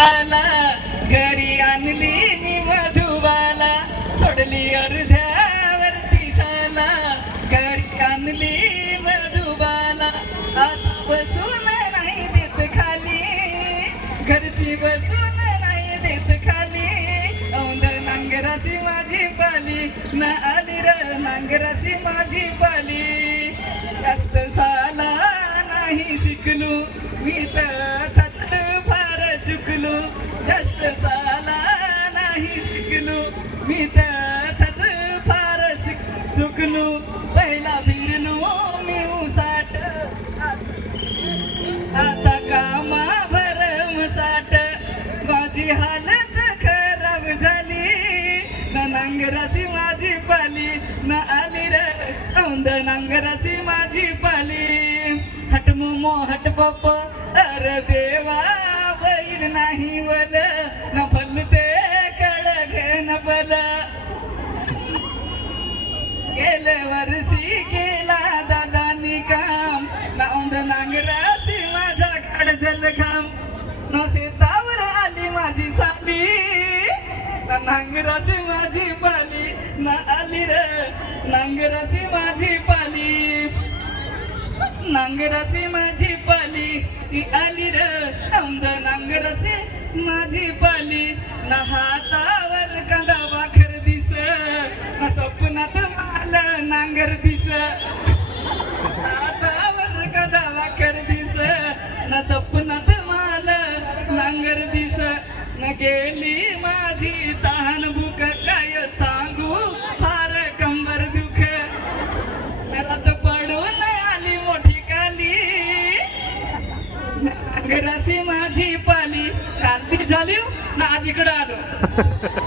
दिसाला घरी आणली मी मधुबाला सोडली अर्ध्यावरती शाला घरी आणली मधुबाला आत बसून नाही देत खाली घरची बसून नाही देत खाली औंध नांगराची माझी पाली न आली र नांगराची माझी पाली जास्त साला नाही शिकलो मी तर फार चुकलो जास्त साला नाही शिकलो मी तर फार चुकलो पहिला फिरलो मी उसाट आता कामा भरम साठ माझी हालत खराब झाली न नांगराची माझी पाली न आली र औंध नांगराची माझी पाली हट मोमो हट पप अरे देवा बैर नाही वल न फलते कडक न बल गेल्या वर्षी केला दादानी काम औंध नांगराची माझा काढजल घाम न शेतावर आली माझी साली न नांगराची माझी पाली न आली र नांगराची माझी पाली नांगराची माझी पाली ती आली र औंध नांगराची माझी पाली न हातावर कांदा वाखर दिस न स्वप्नात मला नांगर दिस हातावर कांदा वाखर दिस न स्वप्नात मला नांगर दिस न गेली माझी तहान भूक काय सांगू फार कंबर दुख रात पडून आली मोठी काली नांगराची माझी पाली कालती झाली ना आज इकडं आलो